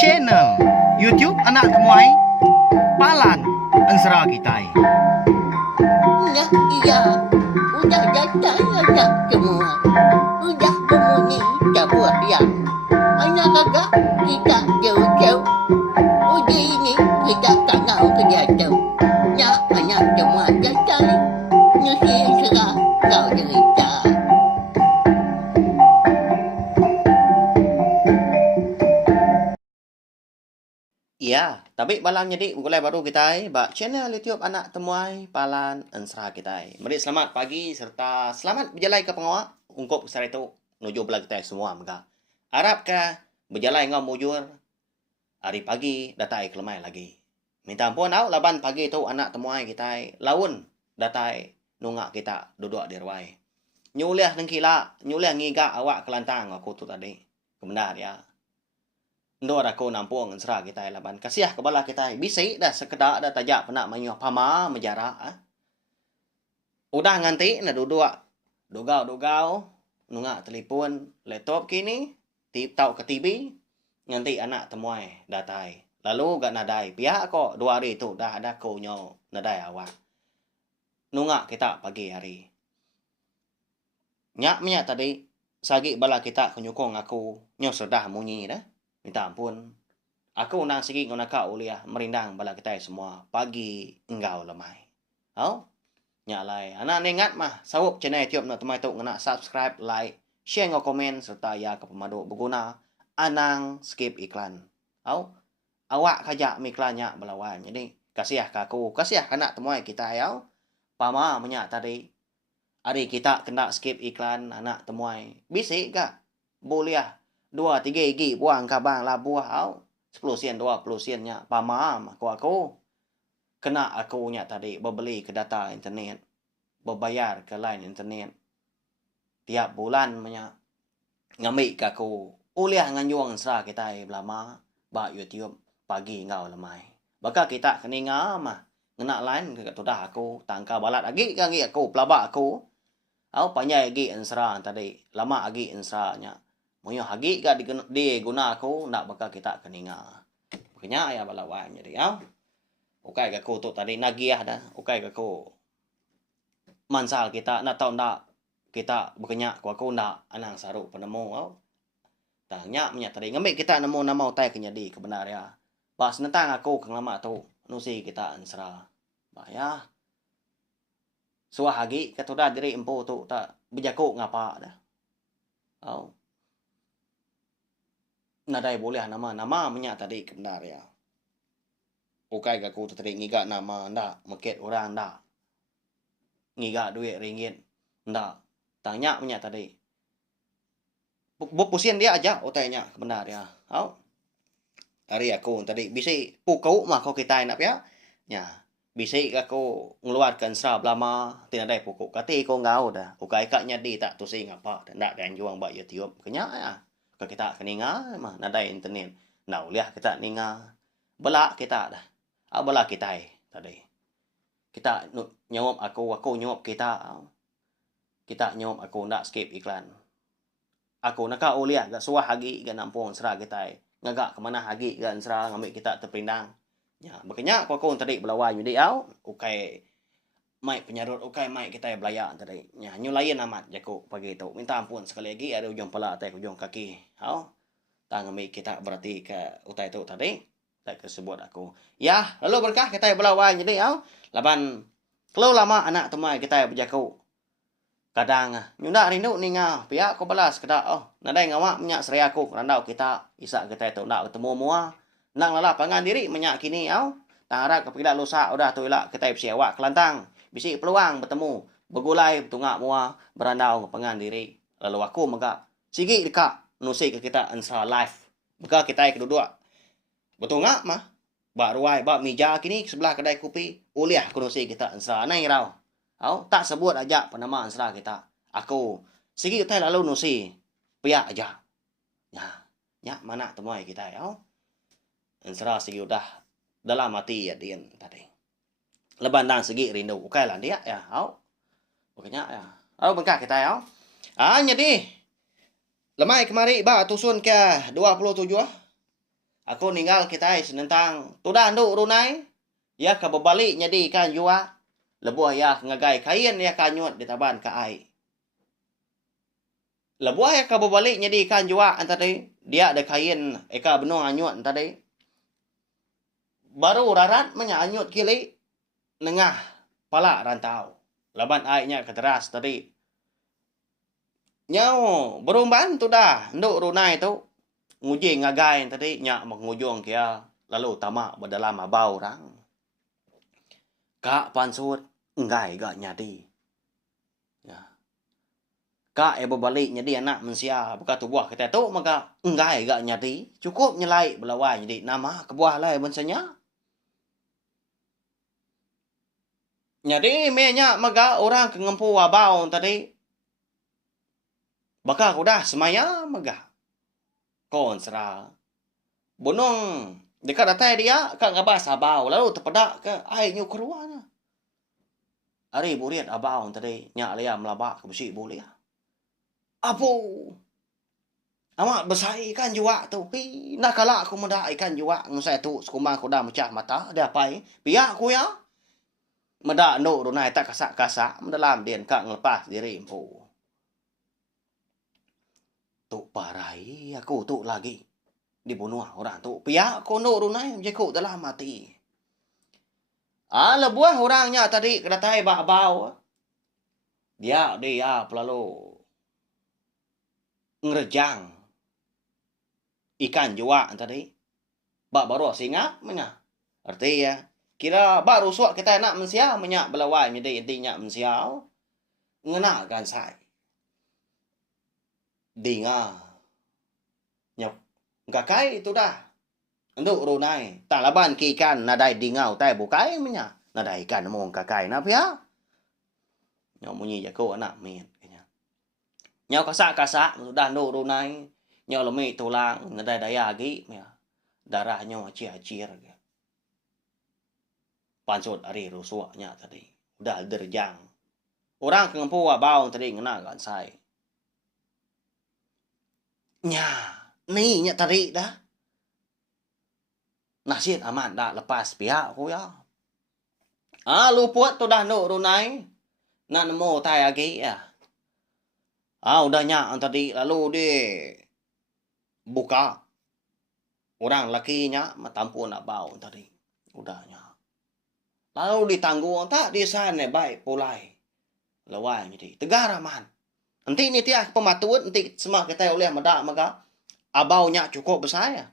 channel YouTube anak temuai Palan Ensera Kitai. Nah, iya, udah datang anak semua. Udah berbunyi sebuah yang anak agak kita jauh-jauh. Uji ini kita tak tahu kejatuh. Nah, anak semua datang. Nusi serah kau cerita. Ya, tapi malam jadi mulai baru kita bak channel YouTube anak temuai Palan Ensera kita. Mari selamat pagi serta selamat berjalan ke pengawak ungkup besar itu menuju belah kita semua mega. Harap ke berjalan ngau mujur hari pagi datai kelemai lagi. Minta ampun au laban pagi itu anak temuai kita laun datai nungak kita duduk di ruai. Nyuliah nengkila, nyuliah ngiga awak kelantang aku tu tadi. Kebenar ya. Ndo aku nampung Ensera kita laban kasiah kepala kita bisi dah sekedar dah tajak pernah mayuh pama menjara udah nganti na duduk dugau nunga telefon laptop kini tip tau ke TV nganti anak temuai datai lalu gak nadai pihak kok 2 hari tu dah ada konyo nadai awak nunga kita pagi hari nyak minyak tadi sagi bala kita kenyukong aku nyo sedah munyi dah. Minta ampun. Aku nang sigi ngona ka uliah merindang bala kita semua. Pagi engkau lemai. Au? Nyalai. Anak ingat mah sawup channel YouTube na tumai tu ngena subscribe, like, share ngo komen serta ya ke pemadu berguna anang skip iklan. Au? Awak kajak miklannya belawan. Jadi kasiah ke aku, kasiah anak temuai kita ya. Pama menyak tadi. Hari kita kena skip iklan anak temuai. Bisik gak? Boleh 2-3 gigi buang kabang lah buah au 10 sen 20 sennya pamam aku kena aku nya tadi berbeli ke data internet berbayar ke line internet tiap bulan nya ngambil ke aku uliah nganyuang Ensera kita belama ba YouTube pagi ngau lemai baka kita keninga mah ngena line ke tudah aku tangka balat lagi kangi aku pelabak aku au panyai lagi Ensera tadi lama lagi Ensera nya Moyo hagi ka di guna aku nak bakal kita keninga. Makanya ya balawan jadi ya. Ukai ka ko to tadi nagiah dah. Ukai ka ko mansal kita nak tahu nak kita bekenya ku aku nak anang saru penemu au. Tanya nya tadi ngambil kita nemu nama utai kenyadi kebenar ya. Pas nentang aku kang lama tu nusi kita Ensera. Ba ya. Suah hagi katoda diri empo tu tak bejaku ngapa dah. Au. Nadai boleh nama menyak tadi kebenar ya. Ukai aku tadi ngiga nama ndak meket orang ndak. Ngiga duit ringgit ndak. Tanya menyak tadi. Pusian dia aja utainya kebenar ya. Au. Hari aku tadi bisi pukau mah kau kita nak ya. Ya. Bisi aku ngeluarkan Ensera belama tinadai pukau. Kati kau ngau dah. Ukai kaknya di tak tusi ngapa ndak dan juang bak YouTube kenya ya. Kalau kita keninga mah nadai internet nah uliah kita ninga belak kita dah belak kita tadi kita nyawap aku nyawap kita nyawap aku ndak skip iklan aku nak uliah gak suah hagi gak nampung Ensera kita ngagak kemana hagi gak Ensera ngambil kita terpindang ya makanya aku tadi belawai jadi au ukai mai penyarut ukai mai kita belaya tadi nya nyulayan amat jaku pagi itu minta ampun sekali lagi ada ujung pala atau ujung kaki hau tang ambil kita berarti ke utai itu tadi tak kesebut aku ya lalu berkah kita belawan jadi hau laban kalau lama anak temai kita berjaku kadang nyunda rindu ninga pihak ko balas kada nadai ngawak minyak serai aku randau kita isa kita itu ndak ketemu mua nang lala pangan diri minyak kini hau tang harap kepila lusa udah tu ila kita siawak kelantang bisi peluang bertemu bergulai tungak mua berandau pengan diri lalu aku maka sigi dekat nusi ke kita Ensera live maka kita kedua betul ngak mah bak ruai bak meja kini sebelah kedai kopi uliah ku nusi kita Ensera nai rau au tak sebut aja penama Ensera kita aku sigi kita lalu nusi pihak aja ya mana temuai kita ya Ensera sigi udah dalam mati ya dia tadi leban dan segi rindu ukai lah dia ya au pokoknya ya au bengkak kita ya jadi lemai kemari ba tusun ke 27 Aku ninggal kita senentang tudah nduk runai. Ya ka babalik nyadi ikan jua. Lebuh ya ngagai kain ya kanyut di taban ka ai. Lebuh ya ka babalik nyadi ikan jua antara dia ada kain eka benung anyut antara. Baru rarat menya anyut kili nengah pala rantau. Laban ai nya keteras tadi. Nhau berumban tu dah nduk runai tu. Nguji ngagai tadi nya mengujung kia lalu tamak berdalam abau orang. Kak pansut ngai gak nyadi. Ya. Kak balik nyadi anak mensia buka tubuh kita tu maka ngai gak nyadi. Cukup nyelai belawai nyadi nama kebuah lai bensanya. Nyadi menya maka orang kengempu abau tadi. Baka kudah semaya maka. Kon sera. Bunung dekat datai dia kak ngabas abau lalu terpedak ke ai nyu keruana. Ari buriat abau tadi nya lia melabak ke besi boleh. Apo? Amat besar ikan jua tu. Pi nak kala aku muda ikan jua ngusai tu sekumang kuda mecah mata dia pai. Pihak aku ya. Meda nduk runai tak kasak-kasak mendalam dian kak ngelepas diri empu. Tu parai aku tu lagi dibunuh orang tu. Pihak aku nduk runai menjekuk dalam mati. Lebuah orangnya tadi kedatai bau. Dia pelalu ngerejang ikan jua tadi. Bak baru singa menya. Artinya kira baru suak kita nak mensia menyak belawai menjadi intinya mensia. Ngena kan sai. Dinga. Nyok. Ngakai itu dah. Nduk runai. Tak laban ke ikan nadai dingau tai bukai menya. Nadai ikan mong kakai na pia. Nyok munyi jago anak min. Nyok kasak-kasak sudah nduk runai. Nyok lemi tulang nadai daya lagi. Darahnya acir-acir. Pansut ari rusuaknya tadi. Udah derjang. Orang kengempu abau tadi ngena kan sai. Nya. Ni nya tadi dah. Nasib amat dah lepas pihak aku ya. Luput tu dah nduk runai. Nak nemu tai lagi ya. Udah nyak tadi lalu dia buka. Orang lakinya matampu nak bau tadi. Udahnya. Lalu ditanggung tak di sana baik pulai. Lawai jadi. Tegar aman. Nanti ni tiah pematuan nanti semua kita oleh medak maka abaunya cukup besar ya.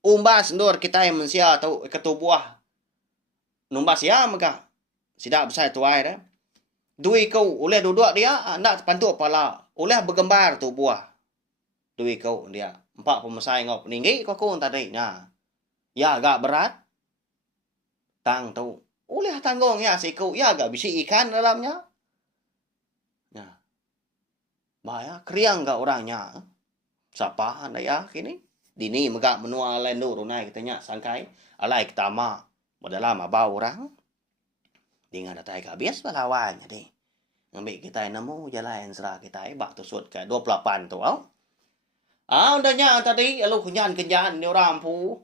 Umbas ndur kita yang mensia atau ketubuh. Numbas ya maka. Sidak besar tuai dah. Dui kau oleh duduk dia nak pantuk pala. Oleh bergembar tubuh. Dui kau dia. 4 pemesai ngop ninggi kau tadi. Nah. Ya agak berat. Tang tu. Oleh tanggung ya si kau. Ya agak bisi ikan dalamnya. Nah. Bahaya kriang gak orangnya. Siapa anda ya kini? Dini megak menua lain du runai katanya sangkai. Alai kita ma. Berdalam abau orang. Dengan datai habis balawan jadi. Ngambil kita nemu jalan serah kita bak tusut ke 28 tu. Undahnya tadi lalu kenyan-kenyan ni orang pu.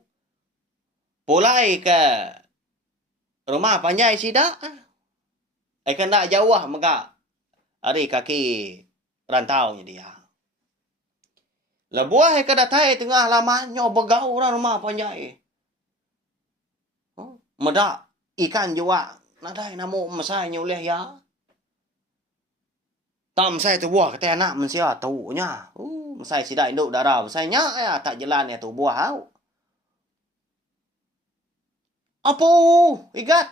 Pulai ke rumah panjai sidak. Kena jauh megak. Ari kaki rantaunya dia. Lebuah ke datai tengah lamannya begau orang rumah panjai. Medak ikan jua. Nadai namu mesainya oleh ya. Tam saya tu buah kata anak mensia tu nya. Mesai sidak induk darah mesainya ya tak jalan ya tu buah hau. Apa? Igat.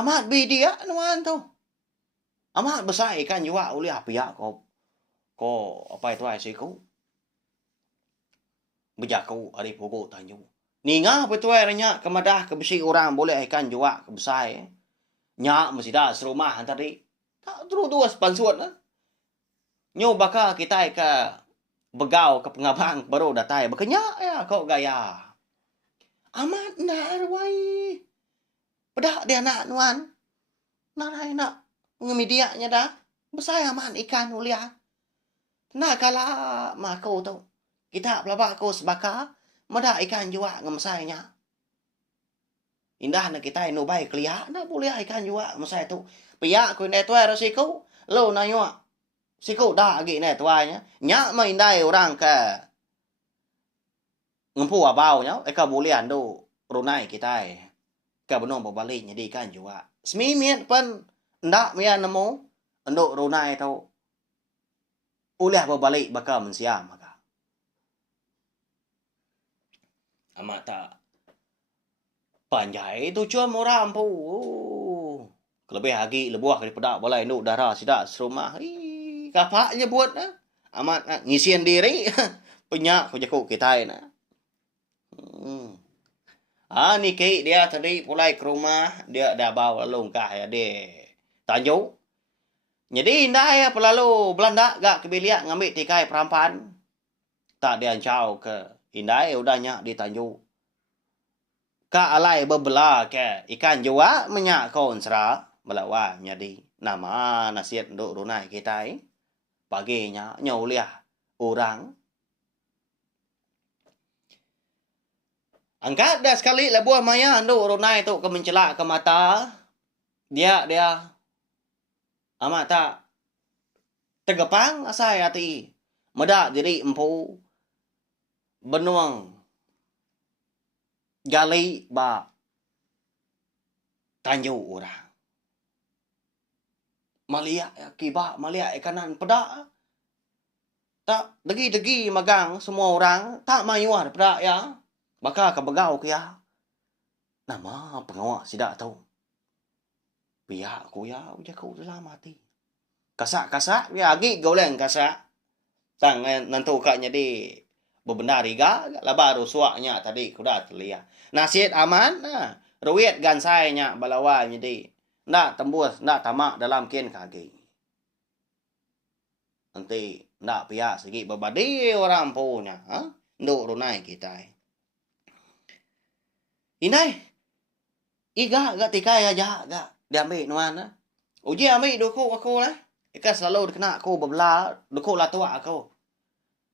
Amat bidia nuan tu. Amat besar ikan jua oleh pihak ko apa itu ai siku. Bejaku ari pokok tanyu. Ninga betul nya kemadah ke besi orang boleh ikan jua ke besar. Nya mesti dah serumah tadi. Tak terus pansut lah. Nyo baka kita ke begau ke pengabang baru datai. Bekenya ya kau gaya. Amat nak arwai. Pedak dia nak nuan. Nak ngemidiaknya dah. Besar aman ikan ulia. Nak kala makau tu. Kita pelabak ko sebaka. Mada ikan juga ngemasainya. Indah na kita ino bay kliya na boleh ikan juga masai tu. Piya ko ne tuai resiko. Lo na yo. Siko dah agi ne tuanya. Nya ma indai orang ka ngempu abau nya. Eka boleh ando runai kita. Ka benong babalik nya di ikan juga. Semimian pan ndak mia nemu ando runai tu. Ulah babalik baka mensiam maka. Amat tak panjai tu cuma orang pu. Lebih lagi lebuah daripada balai induk darah sidak serumah. Kapaknya buat na. Amat ngisian diri. Penyak ko jakuk kita na. Ni kek dia tadi pulai ke rumah, dia dah bawa lalu kah ya dia. Tanjung. Jadi indah ya pelalu Belanda gak kebiliak ngambil tikai perampan. Tak dia ancau ke indah udahnya di Tanjung. Ka alai bebelah ke ikan jua menyak kon sera belawa jadi nama nasihat untuk runai kita paginya nyauliah orang angkat dah sekali lah buah maya untuk runai tu ke mencelak ke mata dia amat tak tergepang asai hati medak jadi empu benuang gali ba Tanjung orang. Malia kiba malia kanan pedak. Tak degi-degi magang semua orang tak mayuar pedak ya. Baka kabagau kaya. Nama pengawas sidak tahu. Pihak ku ya uja kau dalam mati. Kasak-kasak ya agi goleng kasak. Tang nantu kaknya di bebenar iga lah baru suaknya tadi kuda terlihat. Nasihat aman nah. Ruwet gansainya balawa jadi. Ndak tembus, ndak tamak dalam ken kaki. Nanti ndak pihak segi babadi orang punya, ha? Nduk runai kita. Inai. Iga gak tikai aja gak diambil nuan ha. Uji ambil duku aku lah. Ika selalu kena aku bebelah, duku lah tua aku.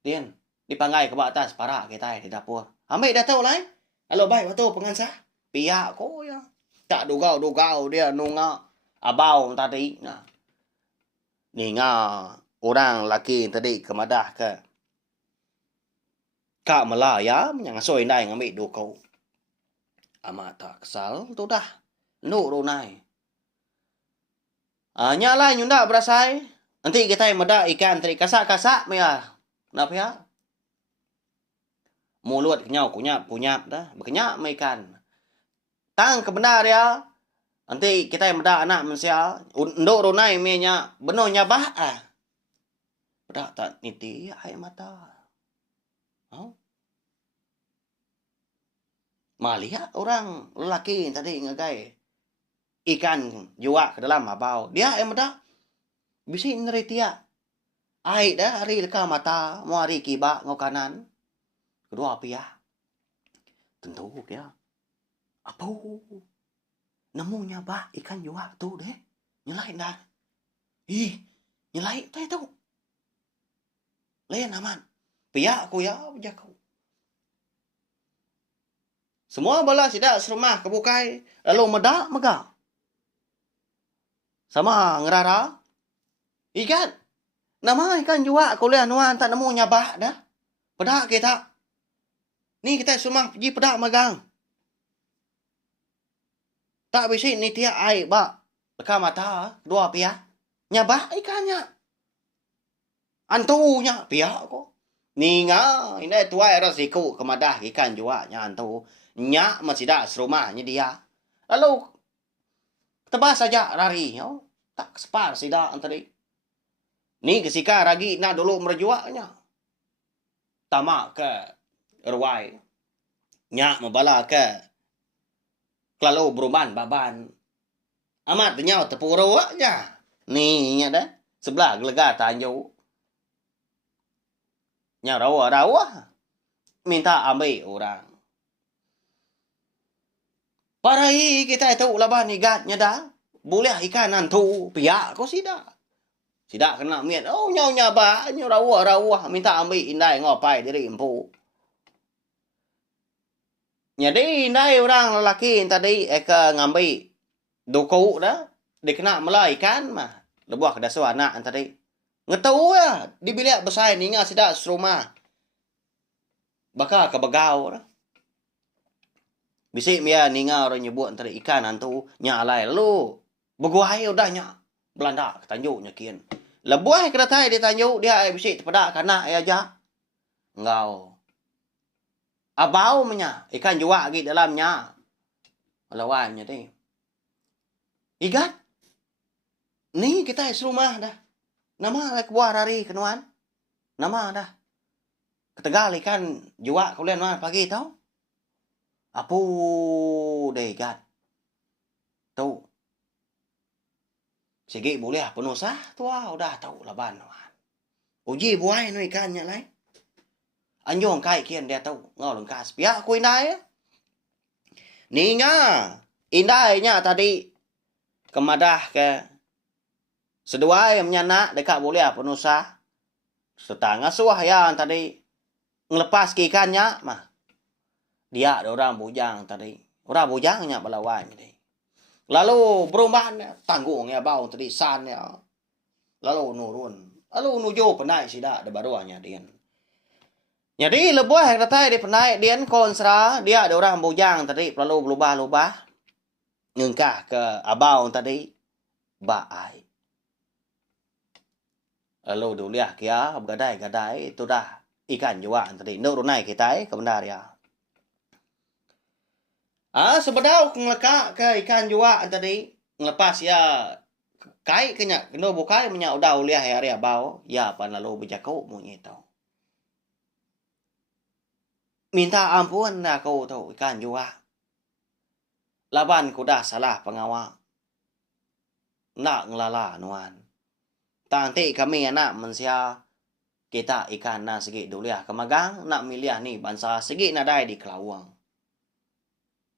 Dian, dipangai ke atas para kita di dapur. Ambil dah tahu lah. Kalau baik waktu pengansa. Pihak aku ya. Tak dugau dia nunga abau tadi nah. Ni orang laki tadi kemadah ke. Kak Melaya yang soi nai ngambil duku. Amat tak kesal tu dah. Nuk runai. Nyala nyunda berasai. Nanti kita yang meda ikan tadi kasak-kasak maya. Kenapa ya? Mulut kenyau kunyap dah. Berkenyak ikan. Tang kebenar ya. Nanti kita yang meda anak manusia. Nduk runai mianya. Benar nyabah ah. Bedak tak niti air mata. Malihat orang lelaki tadi ngagai. Ikan juga ke dalam abau. Dia yang meda. Bisa neritia. Air dah hari leka mata. Mau hari kibak ngau kanan. Kedua pihak. Tentu dia. Apa? Namunya bah ikan juga tu deh. Nyelai dah. Nyelai tu itu. Lain aman. Pihak aku ya berjaku. Semua bala sidak serumah kebukai. Lalu medak megak. Sama ngerara. Ikan. Nama ikan juga aku lihat nuan tak nemu nyabak dah. Pedak kita. Ni kita semua pergi pedak magang. Tak bisa ni tiap air bak. Leka mata dua pihak. Nyabak ikannya. Antunya pihak ko. Ni ini tuai resiko kemadah ikan juga nya antu. Nya masih dah serumahnya dia. Lalu tebas saja lari. Tak separ sidak antari. Ni kesika ragi nak dulu merjuaknya. Tamak ke ruai. Nya membala ke. Kalau beruban baban. Amat nyau tepuro aja. Ni nya dah. Sebelah gelega Tanjung. Nya rawa. Minta ambil orang. Parai kita itu laban igatnya dah. Boleh ikan nantu. Pihak kau sida. Sida kena miet. Oh nyonya ba, nyo rawah minta ambil indai ngopai diri empu. Jadi indai orang lelaki tadi eka ngambil doku dah dikena melaikan mah. Lebuah kedasu anak tadi. Ngetau ya, di bilik besar ni ngah sida serumah. Baka kebagau dah. Bisik mia ninga orang nyebut tadi ikan hantu nyalai lalu. Beguai udah nyak. Belanda ketanjuk nyakin. Lebuah kedatai dia tanjuk dia bisik terpedak kanak aja. Engau. Abau menya ikan jua lagi dalamnya. Lawannya deh. Igat. Ni kita serumah dah. Nama lek buah hari kenuan. Nama dah. Ketegal ikan jua kalian mana pagi tau. Apu deh igat. Tahu. Sige boleh penuh sah tua udah tahu laban. Uji buai no ikannya lai. Anjong kai kian dia tahu ngau lengkas. Pihak aku indai. Ni nga. Indainya tadi kemadah ke sedua yang menyanak dekat boleh penuh sah. Setengah suah yang tadi ngelepas ke ikannya mah. Dia ada orang bujang tadi. Orang bujangnya belawan ni. Lalu perumahan tanggungnya bau tadi sannya. Lalu nurun. Lalu nuju penai sida ada baruannya dia. Jadi lebuah yang datang di penai dia konsra dia ada orang bujang tadi lalu berubah-ubah. Ngengkah ke abau tadi baai. Lalu dulu ya kia gadai-gadai itu dah ikan juga tadi nurunai kita ke benar ya. Sebenarnya ngelekak ke ikan juga tadi ngelepas ya kai kenya kena bukai menya udah uliah hari abau ya pan lalu berjakau munyi tau. Minta ampun aku tau ikan juga. Laban kuda salah pengawal. Nak ngelala nuan. Tanti kami anak mensia kita ikan na segi duliah kemagang nak milih ni bangsa segi nadai di Kelawang.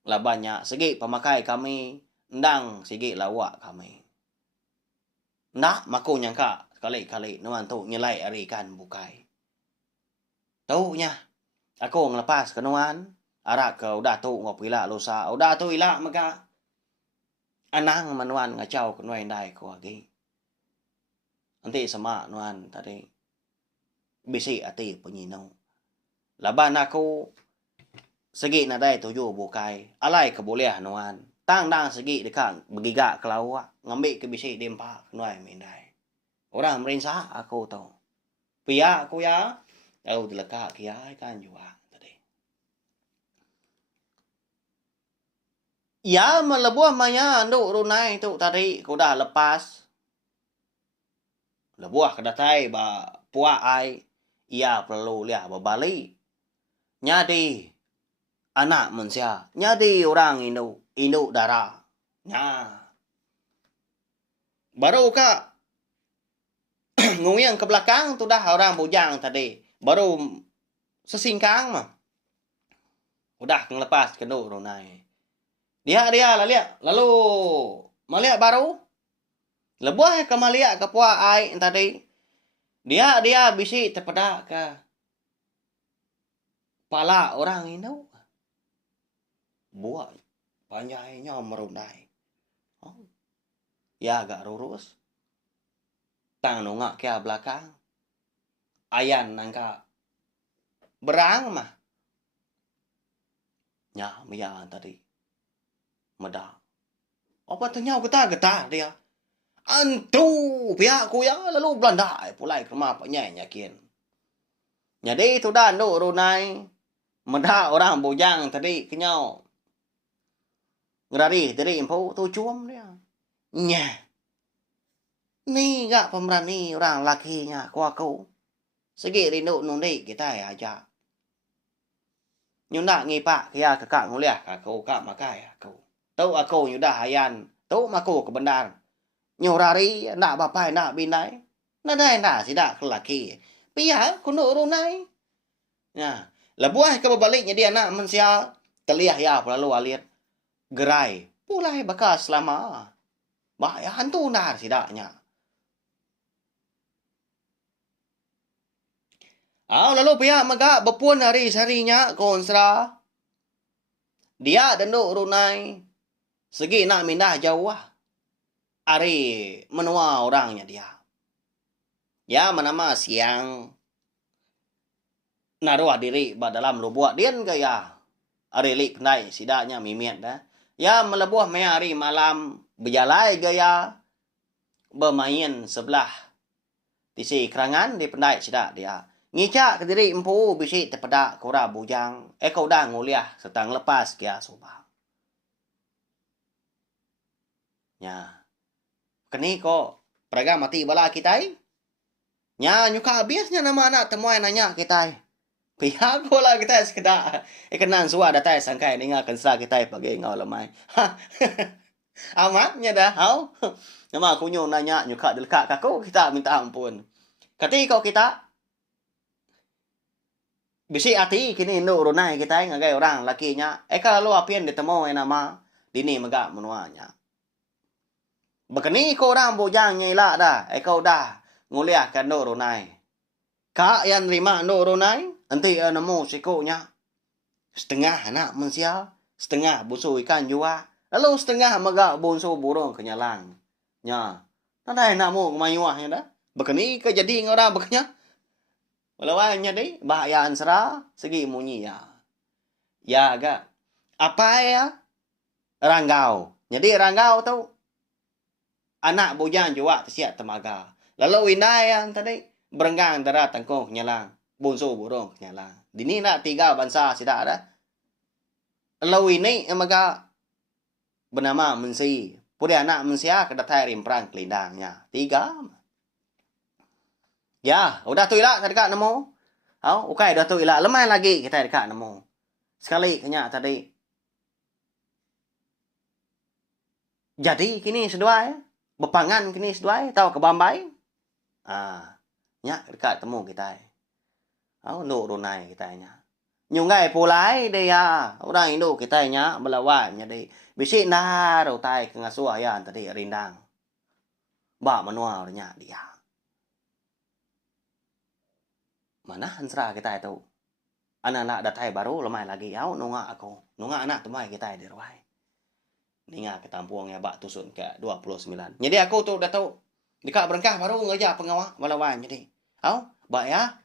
Lah banyak segi pemakai kami ndang segi lawak kami. Nak maku nyangka kali-kali nuan tu nyelai ari ikan bukai. Tahu nya. Aku ngelepas ke nuan arak ke udah tu ngopila lusa udah tu ila maka anang manuan ngacau ke nuan dai ko lagi. Nanti sama nuan tadi bisi ati penyinau. Laban aku segi nadai tuju bukai. Alai keboleh nuan. Tang-tang segi dekat begigak ke lawak. Ngambil ke bisi dempak nuan mindai. Orang merinsa aku tahu. Pia aku ya. Tahu dilekak kia kan juga tadi. Ya melebuah maya nduk runai tu tadi ku dah lepas. Lebuah kedatai ba puak ai. Ia perlu lihat berbalik. Nyadi anak manusia. Nyadi orang induk darah. Nah. Baru kak nguyang ke belakang tu dah orang bujang tadi. Baru sesingkang mah. Udah ngelepas kenduk runai. Dia lah lihat. Lalu melihat baru. Lebuah ke melihat ke puak ai tadi. Dia bisi terpedak ke pala orang induk. Buat panjangnya merundai. Ya agak lurus. Tang nongak ke belakang. Ayan nangka berang mah. Nya mia tadi. Meda. Apa tanya getah dia. Antu pihak ku ya lalu Belanda pulai ke rumah paknya nyakin. Jadi tu dah nduk runai. Meda orang bujang tadi kenyau. Ngerari dari info tu cuam dia. Nya. Ni gak pemberani orang lakinya ku aku. Segi rindu nundi kita aja. Nyunda ngipak kia kakak nguliah aku kak makai aku. Tahu aku nyudah hayan. Tahu aku kebenar. Nyurari nak bapai nak binai. Nadai nak sidak laki. Pihak kuno runai. Nah, lebuah ke baliknya dia nak mensia teliah ya lalu alir gerai. Pulai bekas lama. Bahaya hantu nar sidaknya. Lalu pihak maga berpun hari-harinya konsra. Dia denduk runai. Segi nak mindah jauh lah. Ari menua orangnya dia. Ya menama siang. Naruh diri dalam lubuk dian gaya. Ari lik pendai sidaknya mimiat dah. Ya melebuh hari malam. Berjalai gaya. Bermain sebelah. Tisi kerangan di pendai sidak dia. Ngicak ke diri empu bisi terpedak kora bujang. Kau dah nguliah setang lepas kia subang. Ya. Kini kok peragam mati bala kita. Ya nyuka habisnya nama anak temuai nanya kita. Pihak ko lah kita sekedar. Kenan suah datai sangkai dengar kensa kita pagi ngau lemai. Amatnya dah. Nama aku nyu nanya nyuka delkat kaku kita minta ampun. Kati kau kita bisi hati kini induk runai kita ngagai orang lakinya. Kalau apian ditemu nama dini megak menuanya. Bekeni kau orang bujang nyilak dah. Kau dah nguliah kan induk runai. Kak yang terima induk runai. Nanti nemu sikunya. Setengah anak manusia. Setengah busu ikan jua. Lalu setengah megak bunsu burung kenyalang. Ya. Nanti namu kemayuahnya dah. Bekeni kejadi orang bekenya. Walawanya deh, bahayaan serah, segi munyi ya. Ya agak. Apa ya? Ranggau. Jadi ranggau tu, anak bujang juga tersiap temaga. Lalu winai yang tadi, berenggang darat tangkung nyalang. Bunsu burung nyalang. Dini nak 3 bangsa sidak ada. Lalu ini emaga bernama Mensi. Pudi anak Mensia kedatai rimprang kelindangnya. 3. Ya, udah tu ilah dekat nemu. Ukai dah tu ilah. Lemai lagi kita dekat nemu. Sekali kenya tadi. Jadi kini seduai. Berpangan kini seduai. Tahu ke Bambai? Nyak dekat temu kita. Nuk runai kita nya. Nyungai pulai dia. Orang Indo kita nya melawan jadi. Bisik nah rotai ke ngasuh ayan tadi rindang. Ba menua nya dia. Mana hansra kita itu? Anak-anak datai baru lemai lagi. Nunga aku. Nunga anak temai kita di ruai. Ninga ke tampuang ya bak tusun ke 29. Jadi aku tu dah tahu. Dekat berengkah baru ngajak pengawal melawan jadi. Bak ya.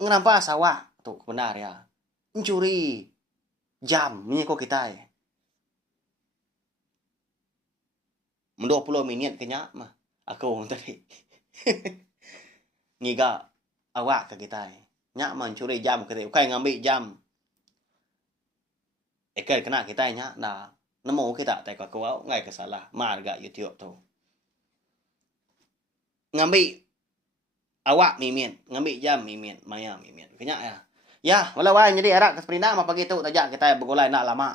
Ngerampas sawah. Tu benar ya. Mencuri jam ni kok kita. 20 minit kenyak mah. Aku tadi. Ngiga awak ke kita. Nyak mencuri jam ke kita. Ukai ngambil jam. Kena kita nyak dah. Nemu kita tak kau ngai kesalah. Marga YouTube tu. Ngambil awak mimin. Ngambil jam mimin. Maya mimin. Kenyak ya. Ya, walau jadi harap keseperindah mah pagi tu tajak kita bergulai nak lama.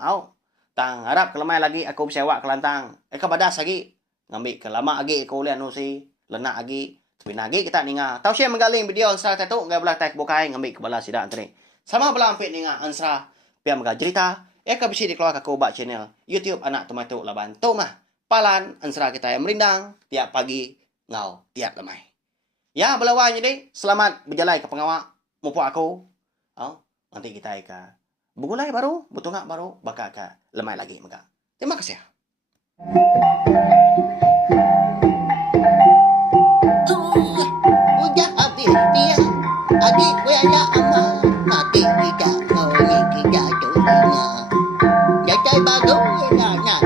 Tang harap kelemai lagi aku bersewak kelantang. Kebadas lagi. Ngambil ke lama lagi aku lihat nusi. Lenak lagi. Pinagi kita ninga. Tahu siya magaling video ansra tetu ngai belah tek bukai ngambil kebala sida antri. Sama belah ampit ninga ansra pia maga cerita. Ka bisi dikeluar aku bak channel YouTube anak tomato laban. Tu mah palan ansra kita yang merindang tiap pagi ngau tiap lemai. Ya belawanya deh. Selamat berjalan ke pengawak mupu aku. Nanti kita ka bergulai baru, betungak baru bakal ke lemai lagi maga. Terima kasih. Udah habis dia. Adik buaya amat. Mati tidak. Kau ni tidak tu. Jadi baru nak